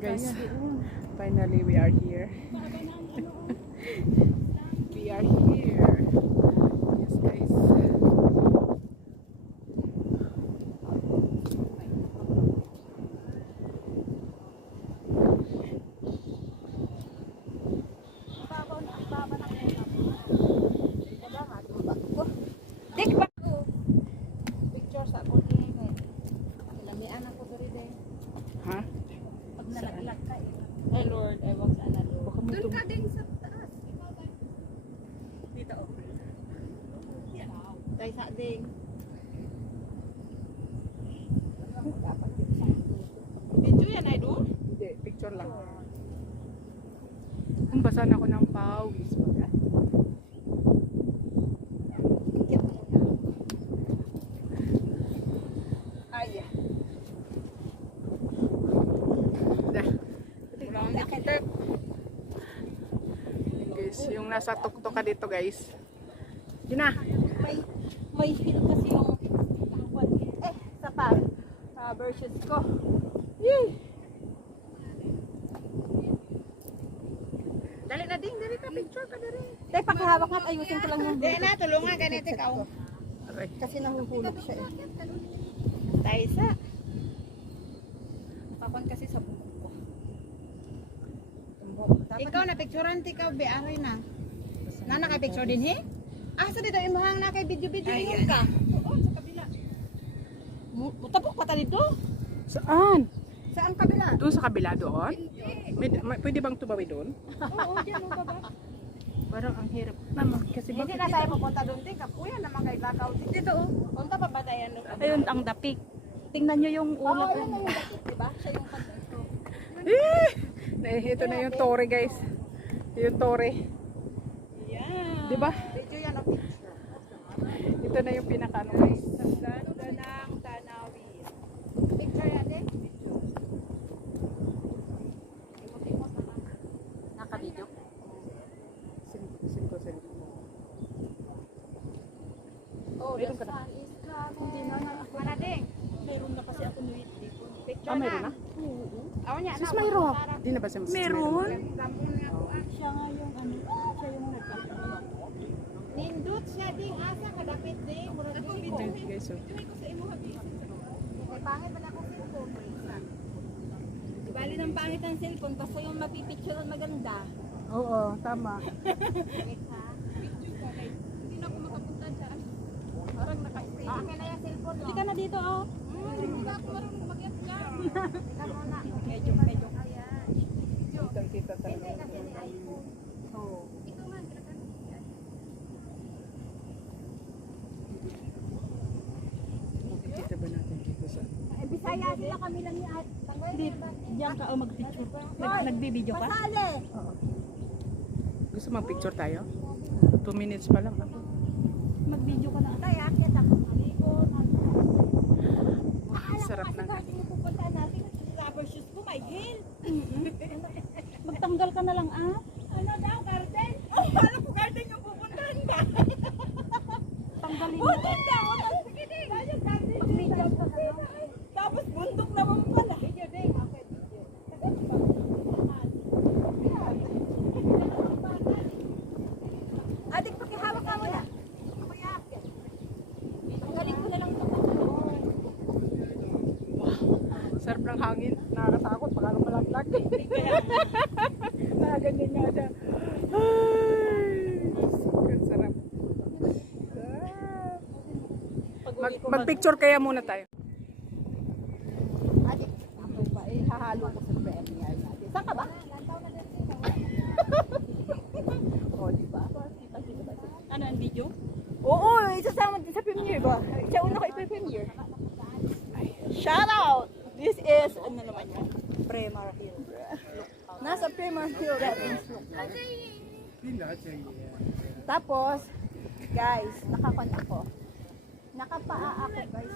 Guys, finally we are here. We are here. Yes, guys. Dik ba? Picture sa ako din eh. Ilamian ako diri din. Ha? Pag nalaglag ka eh. Ay Lord, I walk sa anak. Baka mo Doon ka din sa taas. Dito oh. Tay sa ding. Video yan ay do? Hindi, picture lang. Kung basa na ako ng pawis. Ay. Guys, yung nasa tuktok ka dito guys. Yun na. May feel kasi yung sa versus ko. Yay! Dali na ding, dali ka picture ka dali. Dahil pakihawak nga, ayusin ko lang yung Di na, tulungan ganito ikaw. Aray. kasi nahuhulog siya eh. Tayo sa. Papan kasi sa buhok ko. Ikaw na picturean ti ikaw, beahoy na. Na naka-picture din he? Asa dito imuhang na kay video-video yun ka. Oo, sa kabila. Mutapok pa dito? Saan? Saan kabila? Doon sa kabila doon? Pwede bang tumawi doon? Oo, diyan mo baba. Parang ang hirap naman. Kasi Hindi na tayo pupunta doon din. Kapuya naman kay Lakaw. Dito oh. Punta pa ba tayo? Ayun, ang dapik. Tingnan nyo yung ulat. Oo, yun yung dapit, diba? Siya yung pagkito. Ito na yung tore guys. Yung tore. Yeah. Di ba? Video yan ang picture. Ito na yung pinakano guys. Ang ganda ng tanawin. Picture yan eh. Imot-imot naman. Nakabidyo. Singko. Oh, Meron the ka na? sun is coming. Hindi na. Wala ding. Meron na kasi ako nuwit dito. Picture Meron na? Aw niya Sus, mayroon. Di na ba siya? Meron? Lampon nga po ah. Siya nga yung ano, siya yung nagkakaroon. Nindot siya ding asa kadapit ding. Murag dito. Ito guys. So. May pangit pala akong cellphone. Bali ng pangit ang cellphone, basta yung mapipicture maganda. Oo, tama. Wait ha. Hindi na ako makapunta dyan. Parang naka-stay. Akin na yung cellphone mo. Hindi ka na dito, oh. Hindi ako marunong mag-get dyan. Ikaw muna. Medyo. Ayan. Kitang-kita Hindi talaga. kasi ni iPhone. Oo. Ikaw nga, ginakan. Makikita ba natin dito sa... Bisaya sila kami lang ni At. Hindi, diyan ka, oh, mag-picture. Nagbibideo ka? Pasali! Oo. Gusto mag-picture tayo? 2 minutes pa lang. Mag-video ka na. Tay, akit ako. Sarap na. Pupunta natin. Rubber shoes ko, may heel. Magtanggal ka na lang, ah. Ano daw, garden? Oh, alam ko garden yung pupuntahan ka. Tanggalin mo. Bundok daw. Sige din. Mag-video ka na. Tapos bundok naman pala. Video din. Okay, video. Adik, pakihawak ka muna. Ako yakit. Tanggalin ko na lang ito. Sarap ng hangin. Nakakatakot. Baka nang malaglag. Nakaganyan nga siya. Ay! Ang sarap. Mag-picture kaya muna tayo. Adik, ako ba? Hahalo ko sa premier natin. Saan ka ba? O, diba? Ano ang video? Oo, isasama din sa premiere ba? Siya una ko ipi-premiere. Shout out! This is, ano naman yan? Premier Hill. Nasa Premier Hill, that means look. Tapos, guys, nakakon ako. Nakapaa ako, guys.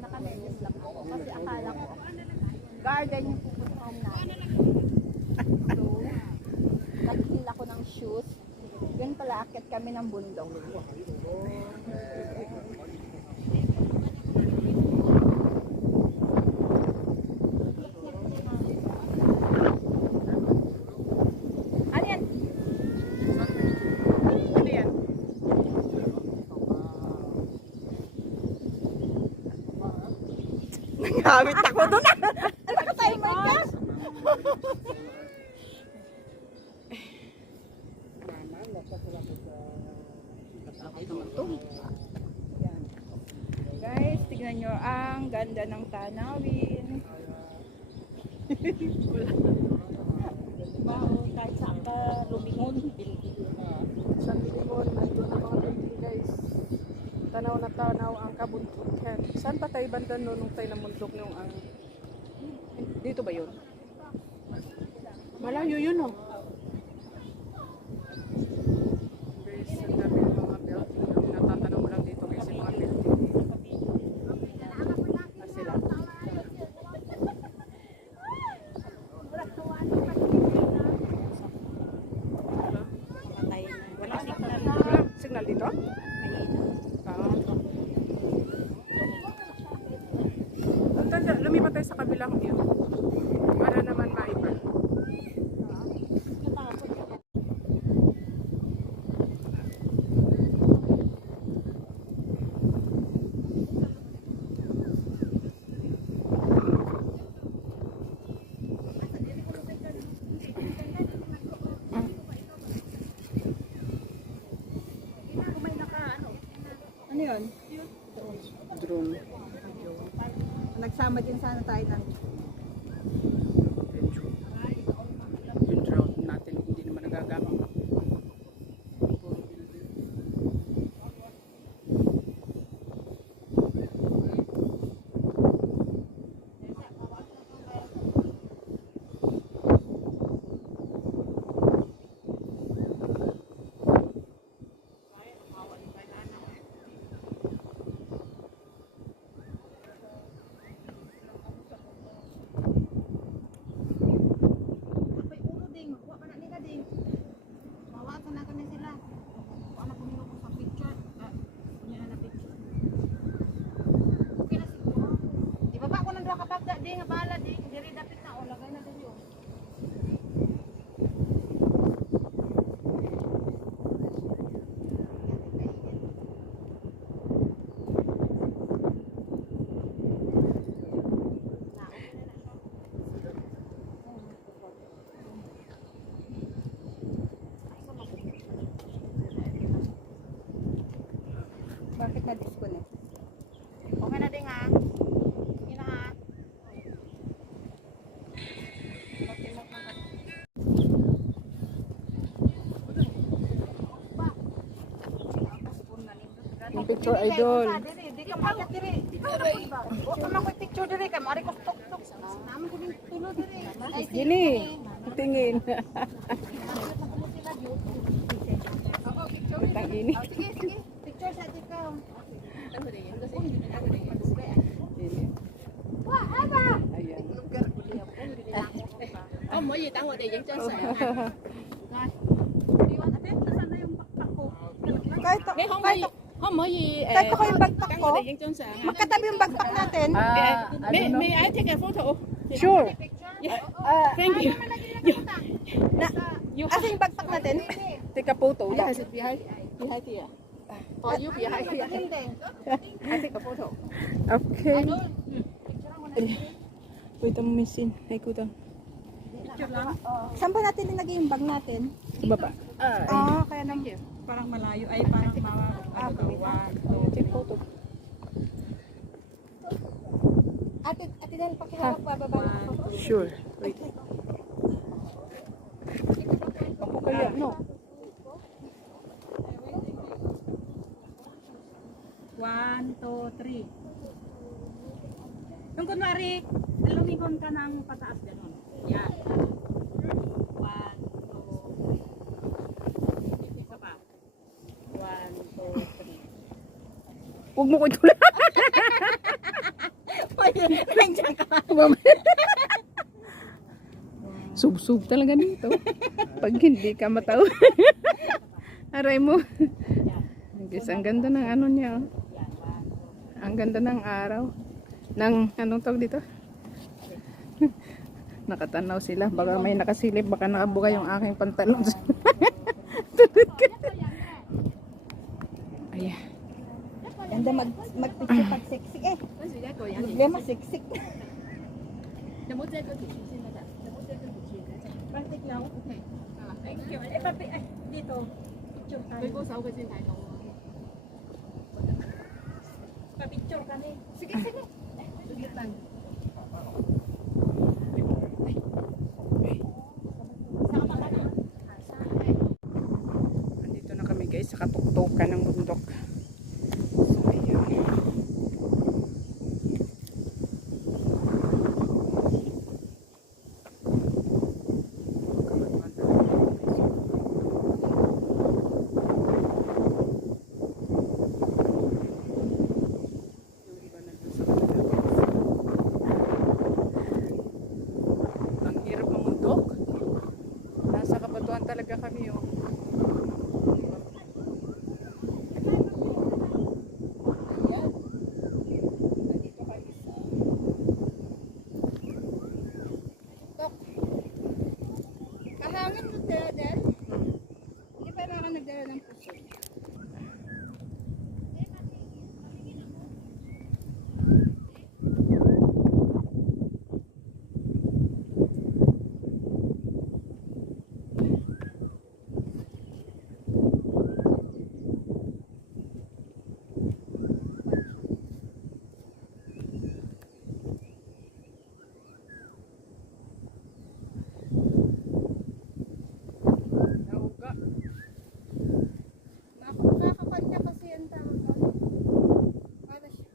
Nakamenyos lang ako. Kasi akala ko, garden yung pupuntahan natin. So, nag-heal ako ng shoes. Yun pala, akit kami ng bundok. Nangamit ako doon. Naka-timer ka. Yan. Guys, tignan nyo ang ganda ng tanawin. Diba, kahit saan ka lumingon, Sa Pilipon, nandun ang mga building guys. Tanaw na tanaw ang kabuntukan. Saan pa tayo banda no, nung tayo namundok nung ang... Dito ba yun? Malayo yun oh. Guys, ang dami ng mga building. Ang natatanaw mo lang dito guys, yung mga building. Ah, sila. matay na. Wala signal. Wala signal dito? Lumipat tayo sa kabilang yun. Para naman maiba. Ano yun? Drone. Nagsama din sana tayo ng Yung drone natin hindi naman nagagamang. bakit na-disconnect? Okay na din ha. Sige na ha. Yung picture idol. Di ka makat diri. Huwag ka makoy picture diri ka. Mari ko tok-tok. Naman ko din tulo diri. Ay, Gini, tingin. Utang ini. sige, sige. Picture sa ikaw. Ayan. Mỗi gì tao ngồi đây vẫn cho sợ Kahit, Cái không kahit, gì không mỗi gì kahit ako yung bagpak tao ko, ngồi đây vẫn cho sợ magkatabi yung bagpak natin. May I take a photo Sure. Thank you Asa yung bagpak natin? Take a photo. Behind behind here Oh, you behind here. I take a photo Okay. Wait a minute. Ay, kuta. Saan ba natin nilagay yung bag natin? Sa baba. Kaya nang Parang malayo. Ay, parang mga... Take photo. Ate Del, pakihawak bababa ako. Sure. Wait. Ako kaya, no? 1, 2, 3. Yung kunwari, lumingon ka ng pataas gano'n. Yan. 1, 2, 3. Isa pa. 1, 2, 3. Huwag mo ko ituloy. Nandiyan ka. Sub-sub talaga dito. Pag hindi ka mataw. Aray mo. Guys, ang ganda ng ano niya. Oh. Ang ganda ng araw. Ng anong tawag dito? Nakatanaw sila. Baka may nakasilip. Baka nakabuka yung aking pantalon. Ayan. Ganda mag-picture pag sexy eh. problema, siksik. Plastic now. Okay. Thank you. Dito. Picture tayo. 舉高手佢先睇到。 Pa-picture kami. Sige, sige. Sige lang. Andito na kami guys sa katuktukan ng bundok. So, ayan. Yung iba na dun sa kabila, guys. Ang hirap mamundok. Nasa kabatuan talaga kami oh. Kahangin mo din. Hindi pa rin ako nagdala ng puso. Nauga. Nakakapanya kasi ang tawag doon. Para siya.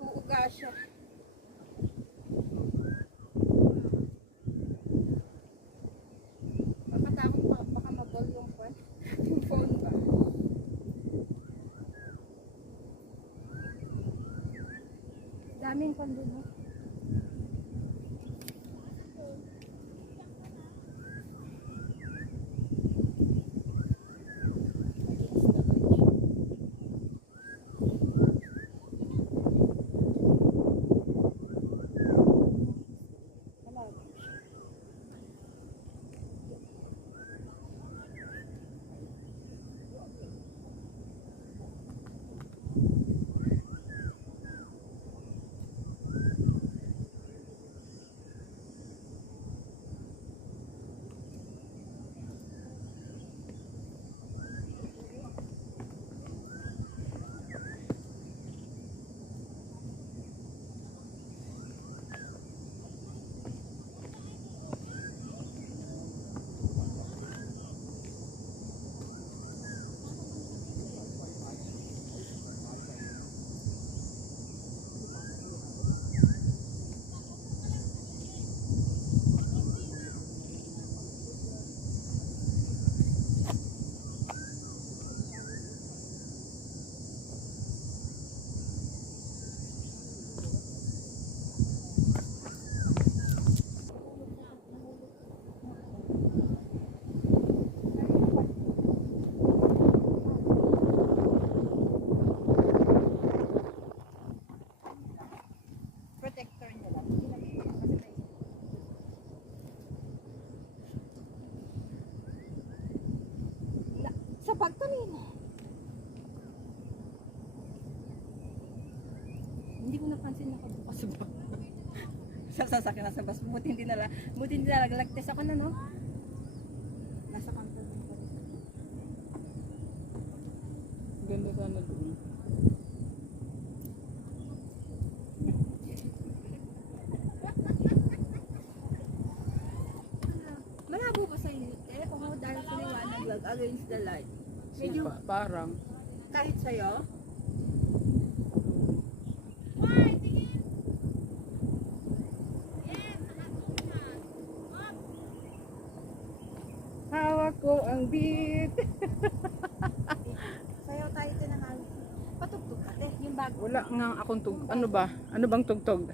Uuga siya. Makatakot pa. Baka mabol yung phone. Yung phone ba? Daming phone din. No? Protector niya lang. Sa pagtanin. Hindi ko napansin na kabukas ba. Sa sasakyan nasa bus. Buti hindi nalaglag-test ako na, no? Nasa kanto. Ganda sana doon. Malabo ba sa inyo? Oo, dahil sa liwanag against the light. Medyo Parang. kahit sa'yo. Hawak ko ang beat. Sayaw tayo tinanghali. Patugtog ka, te. Yung bago. Wala nga akong tug. Ano ba? Ano bang tugtog?